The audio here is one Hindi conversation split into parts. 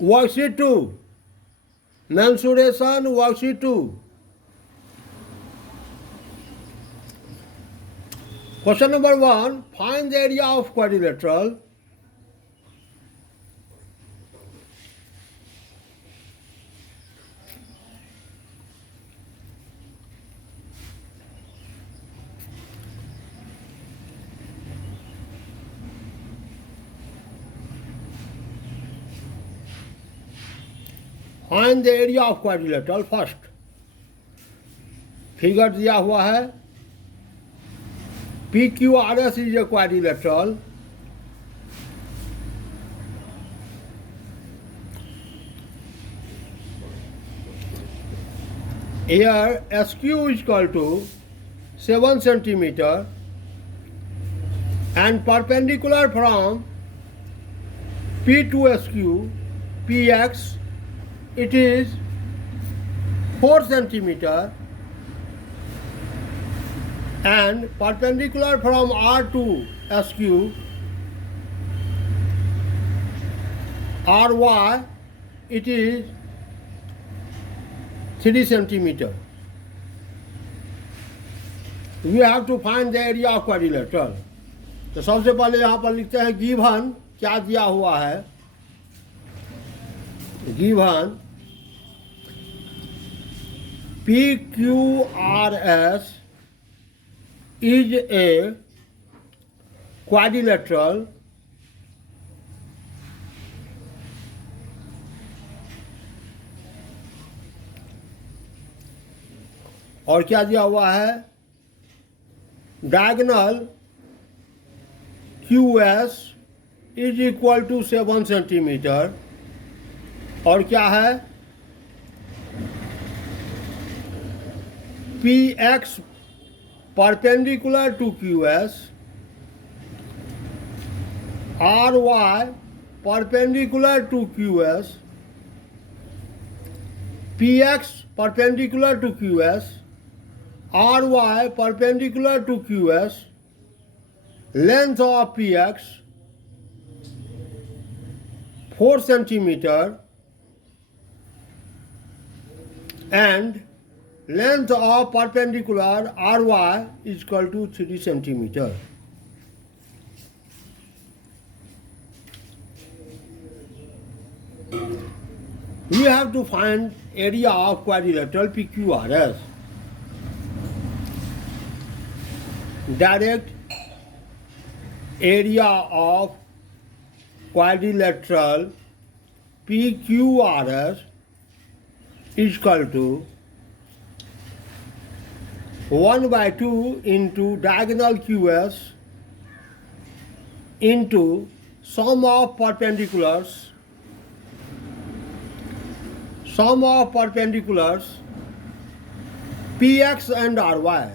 Worksheet 2. Mensuration worksheet 2. Question number 1. Find the area of quadrilateral. Find the area of quadrilateral first. Figure दिया हुआ है PQRS is a quadrilateral. Here SQ is equal to 7 centimeter and perpendicular from P to SQ, PX, it is 4 centimeter and perpendicular from R to SQ, RY, it is 3 centimeter. We have to find the area of quadrilateral. तो सबसे पहले यहाँ पर लिखते हैं गिवन क्या दिया हुआ है. Given PQRS is a quadrilateral और क्या दिया हुआ है diagonal QS is equal to 7 centimetre और क्या है PX perpendicular to QS, RY perpendicular to QS, PX perpendicular to QS, RY perpendicular to QS, length of PX 4 centimeter and length of perpendicular RY is equal to 3 centimeter. We have to find area of quadrilateral PQRS. Direct area of quadrilateral PQRS is equal to 1 by 2 into diagonal QS into sum of perpendiculars PX and RY,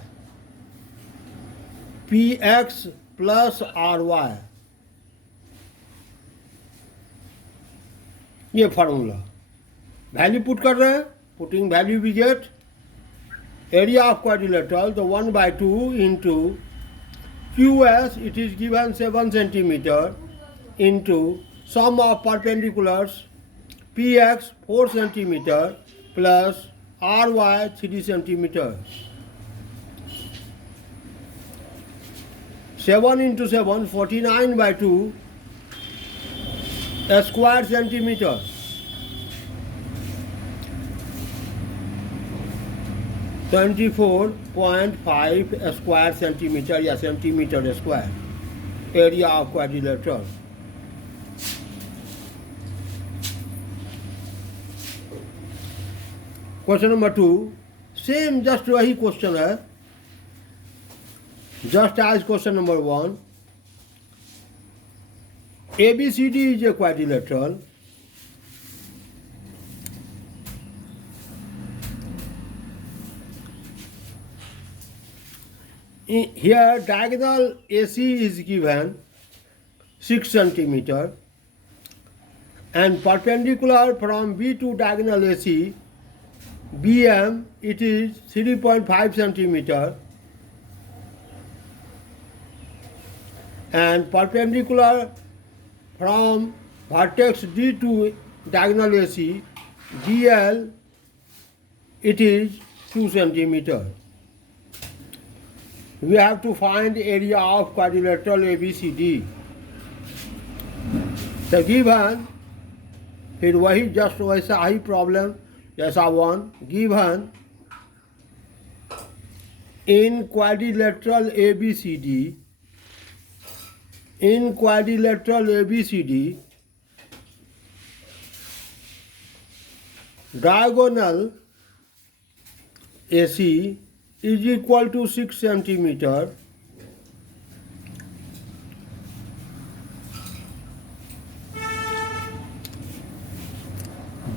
PX plus RY. ये फार्मूला वैल्यू पुट कर रहे हैं putting value we get area of quadrilateral the 1 by 2 into QS it is given 7 centimeter into sum of perpendiculars PX 4 centimeter plus RY 3 centimeter. 7 into 7 49 by 2 a square centimeter. 24.5 square centimeter या centimeter square area of quadrilateral. Question number 2 same just वही question है just as question number 1. ABCD is a quadrilateral. Here diagonal AC is given 6 centimeter and perpendicular from B to diagonal AC BM it is 3.5 centimeter and perpendicular from vertex D to diagonal AC, DL, it is 2 centimeter. We have to find area of quadrilateral ABCD. The given, फिर वही जस्ट वैसा ही प्रॉब्लम जैसा one given in quadrilateral ABCD, diagonal AC is equal to 6 centimeter.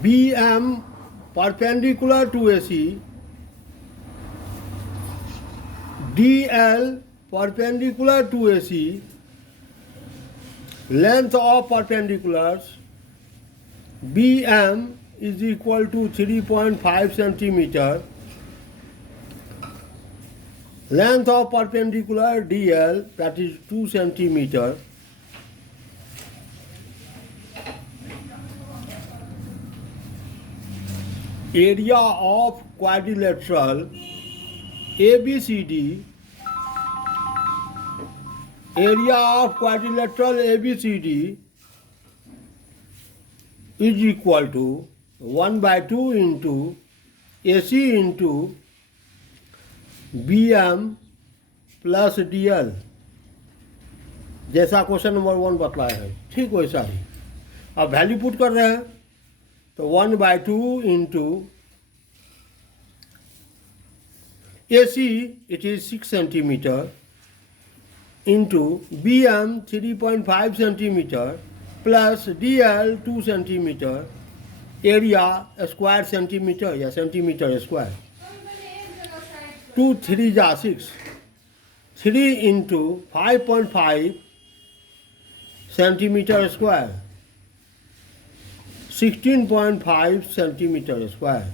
BM perpendicular to AC, DL perpendicular to AC, length of perpendiculars, BM is equal to 3.5 centimeter, length of perpendicular DL, that is 2 centimeter. Area of quadrilateral ABCD, is equal to 1/2 into AC into BM plus DL, जैसा क्वेश्चन नंबर 1 बतलाया है ठीक वैसा ही। अब वैल्यू पुट कर रहे हैं तो 1/2 into AC, it is 6 centimeter, into BM 3.5 centimeter plus DL 2 centimeter, area square centimeter या centimeter square, 2 3 जा 6, 3 into 5.5 centimeter square, 16.5 centimeter square.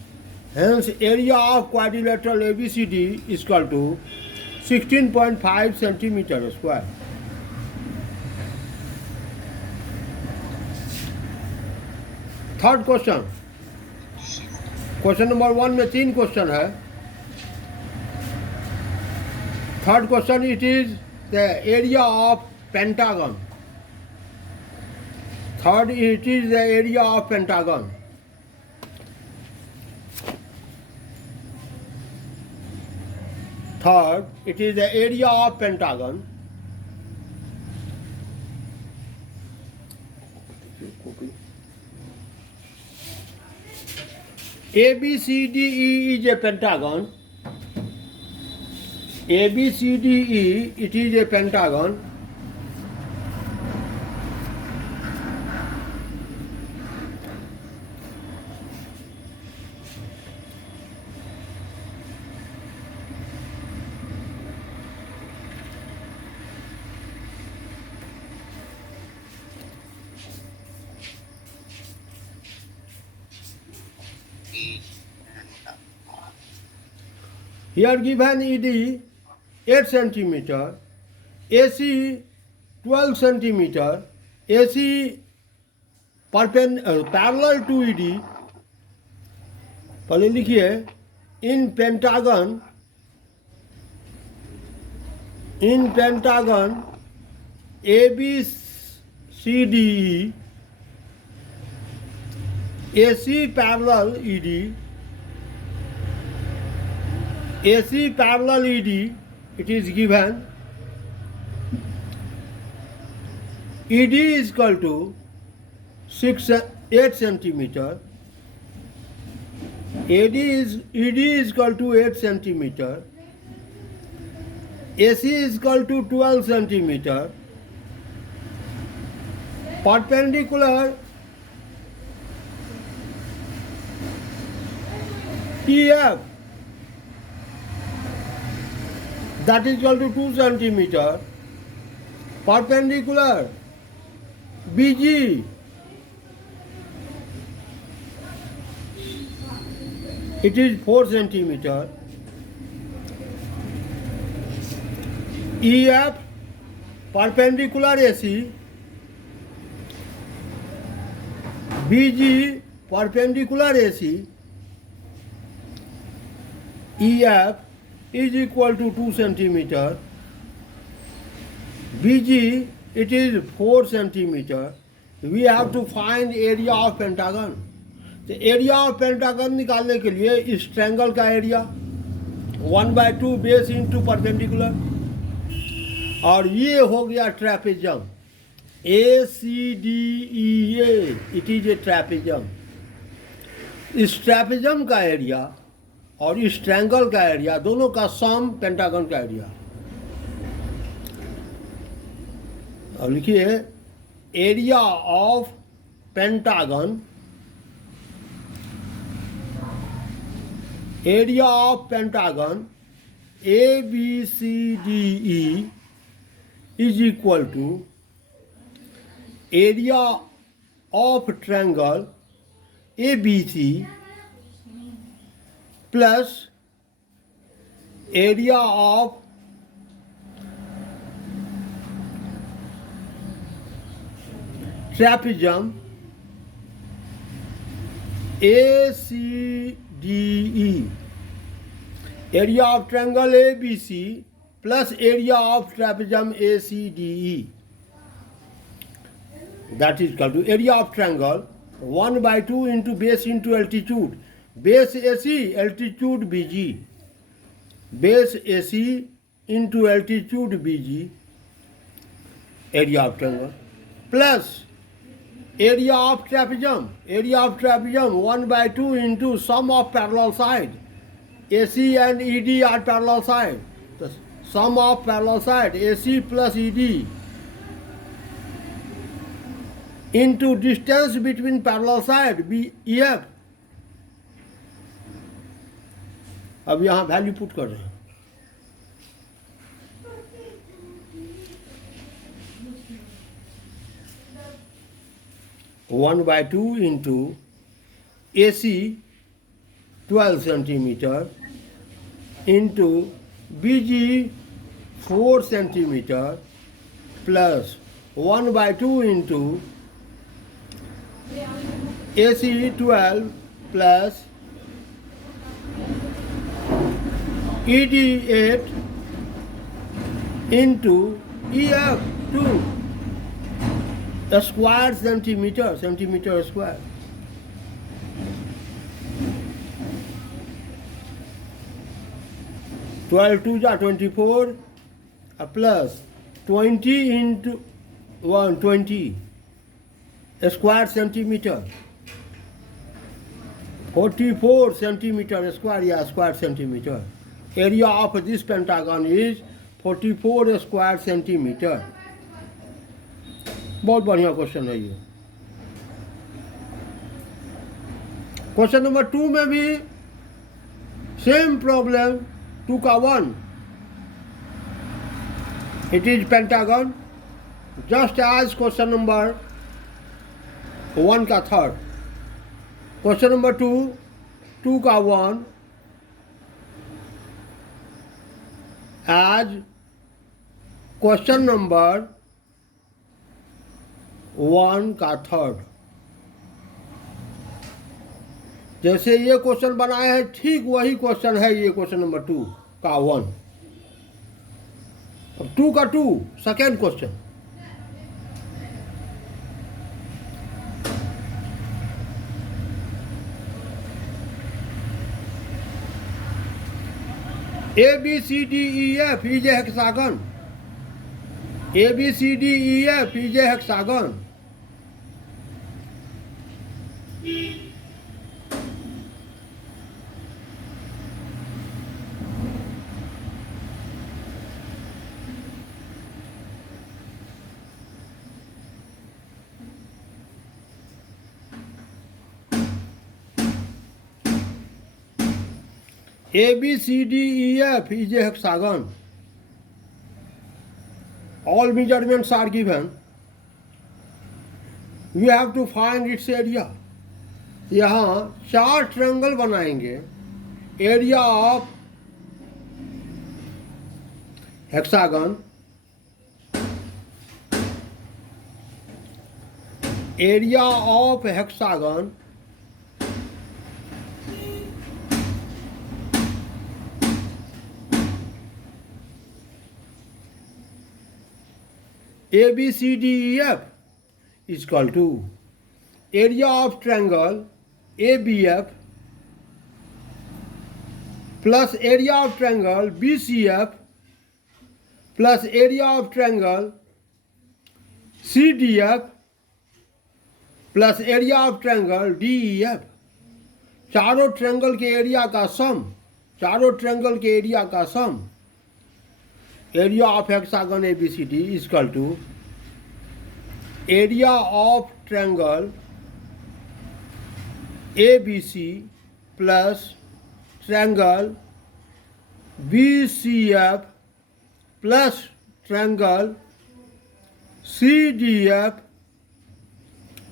Hence, area of quadrilateral ABCD is equal to 16.5 centimeter square. Third question, question number 1 में 3 क्वेश्चन है। Third question, it is the area of pentagon. Third, it is the area of pentagon. Third, it is the area of pentagon. ABCDE is a pentagon. ABCDE, it is a pentagon. Here given ED 8 centimeter, AC 12 centimeter, AC parallel to ED, पहले लिखिए in pentagon ABCDE, AC parallel ED, AC parallel ED, it is given ED is equal to 8 centimeter, ED is equal to 8 centimeter, AC is equal to 12 centimeter, perpendicular EF, that is equal to 2 centimeter, perpendicular BG, it is 4 centimeter, EF perpendicular AC, BG perpendicular AC EF is equal to 2 centimeter. BG it is 4 centimeter. We have to find area of pentagon. तो एरिया ऑफ पेंटागन निकालने के लिए इस ट्रायंगल का एरिया 1/2 बेस इंटू परपेंडिकुलर, और ये हो गया ट्रैपेजम ACDEA, इट इज ए ट्रैपेजम। इस ट्रैपेजम का एरिया और इस ट्रायंगल का एरिया दोनों का सम पेंटागन का एरिया। अब लिखिए area of pentagon, area of pentagon ABCDE is equal to area of triangle ABC plus area of trapezium ACDE, area of triangle ABC plus area of trapezium ACDE, that is equal to area of triangle 1/2 into base into altitude, base AC altitude BG, base AC into altitude BG, area of triangle, plus area of trapezium 1/2 into sum of parallel side, AC and ED are parallel side, the sum of parallel side AC plus ED into distance between parallel side EF। अब यहाँ वैल्यू पुट कर रहे हैं, one by two into AC 12 centimeter into BG 4 centimeter plus 1/2 into AC 12 plus ED 8 into EF 2 square centimeter square। Twelve 2 जा 24 plus 20 into 120 square centimetre, 44 centimetre square या square centimetre. Area of this pentagon is 44 square centimetre. बहुत बढ़िया क्वेश्चन है ये। क्वेश्चन नंबर 2 में भी सेम प्रॉब्लम, 2 का 1, it is pentagon just as question number 1 का 3rd। क्वेश्चन नंबर 2 का 1 एज क्वेश्चन नंबर 1 का 3rd। जैसे ये क्वेश्चन बनाए हैं ठीक वही क्वेश्चन है ये क्वेश्चन नंबर 2 का 1। अब 2 का 2 second question. ABCDEF is a hexagon, ABCDEF is a hexagon। ABCDEF is a hexagon. All measurements are given. We have to find its area. यहाँ 4 ट्रायंगल बनाएंगे। Area of hexagon area of hexagon ABCDEF is equal to area of triangle ABF plus area of triangle BCF plus area of triangle CDF प्लस एरिया ऑफ ट्रायंगल DEF। चारों ट्रायंगल के एरिया का सम, चारों ट्रायंगल के एरिया का sum, area of hexagon ABCD is equal to area of triangle ABC plus triangle BCF plus triangle CDF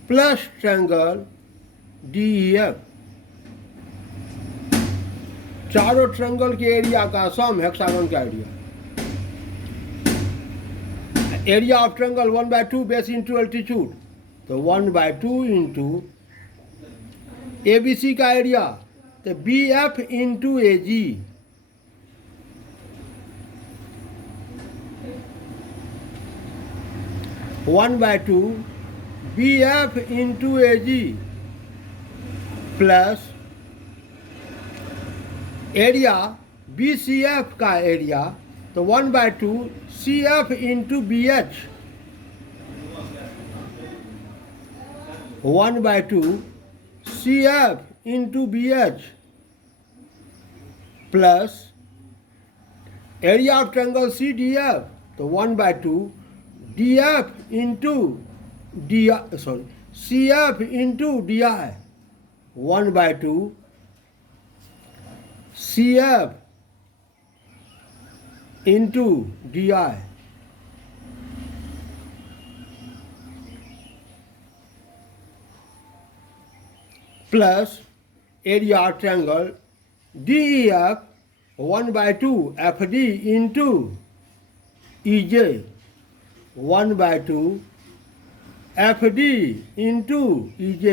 plus triangle DEF। चारों ट्रायंगल के एरिया का सम हेक्सागन का area. Area of triangle 1/2 base into altitude, तो 1/2 इंटू ABC का एरिया तो BF into AG, one by to BF into AG plus area BCF का एरिया तो 1/2 CF into BH, 1/2 CF into BH plus area of triangle CDF तो 1/2 DF into CF into DI, 1/2 CF into DI plus area triangle DEF 1/2 FD into EJ, 1/2 FD into EJ।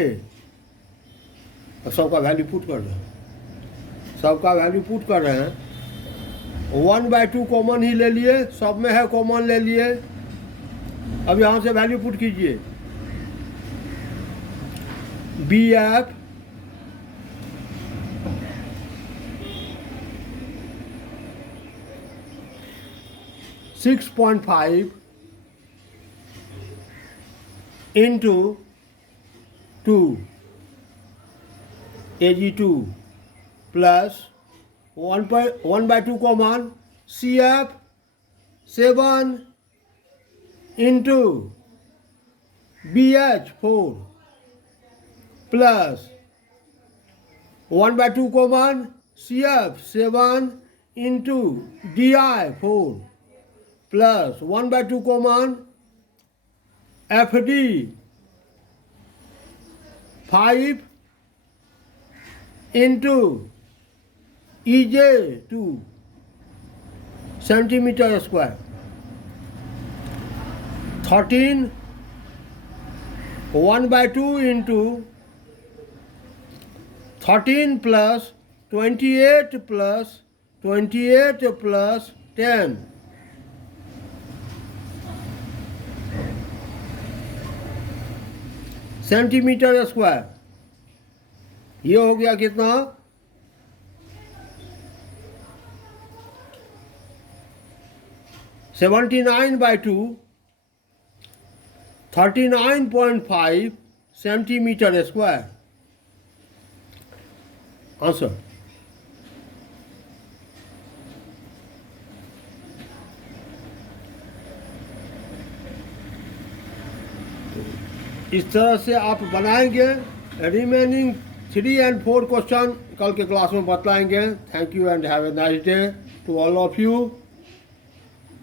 सबका वैल्यू पुट कर रहे हैं, सबका वैल्यू पुट कर रहे हैं। 1/2 कॉमन ही ले लिए, सब में है कॉमन ले लिए। अब यहाँ से वैल्यू पुट कीजिए। BF (6.5) into 2 AG2 plus 1/2 common CF 7 into BH 4 plus 1/2 common CF 7 into DI 4 plus 1/2 common FD 5 into EJ 2 centimeter square, 13 1/2 into 13 plus 28 plus 28 plus 10 centimetre square. ये हो गया कितना? 79/2 39.5 सेंटीमीटर स्क्वायर। आंसर। इस तरह से आप बनाएंगे। रिमेनिंग 3 and 4 क्वेश्चन कल के क्लास में बतलाएंगे। Thank you and have a nice day to all of you.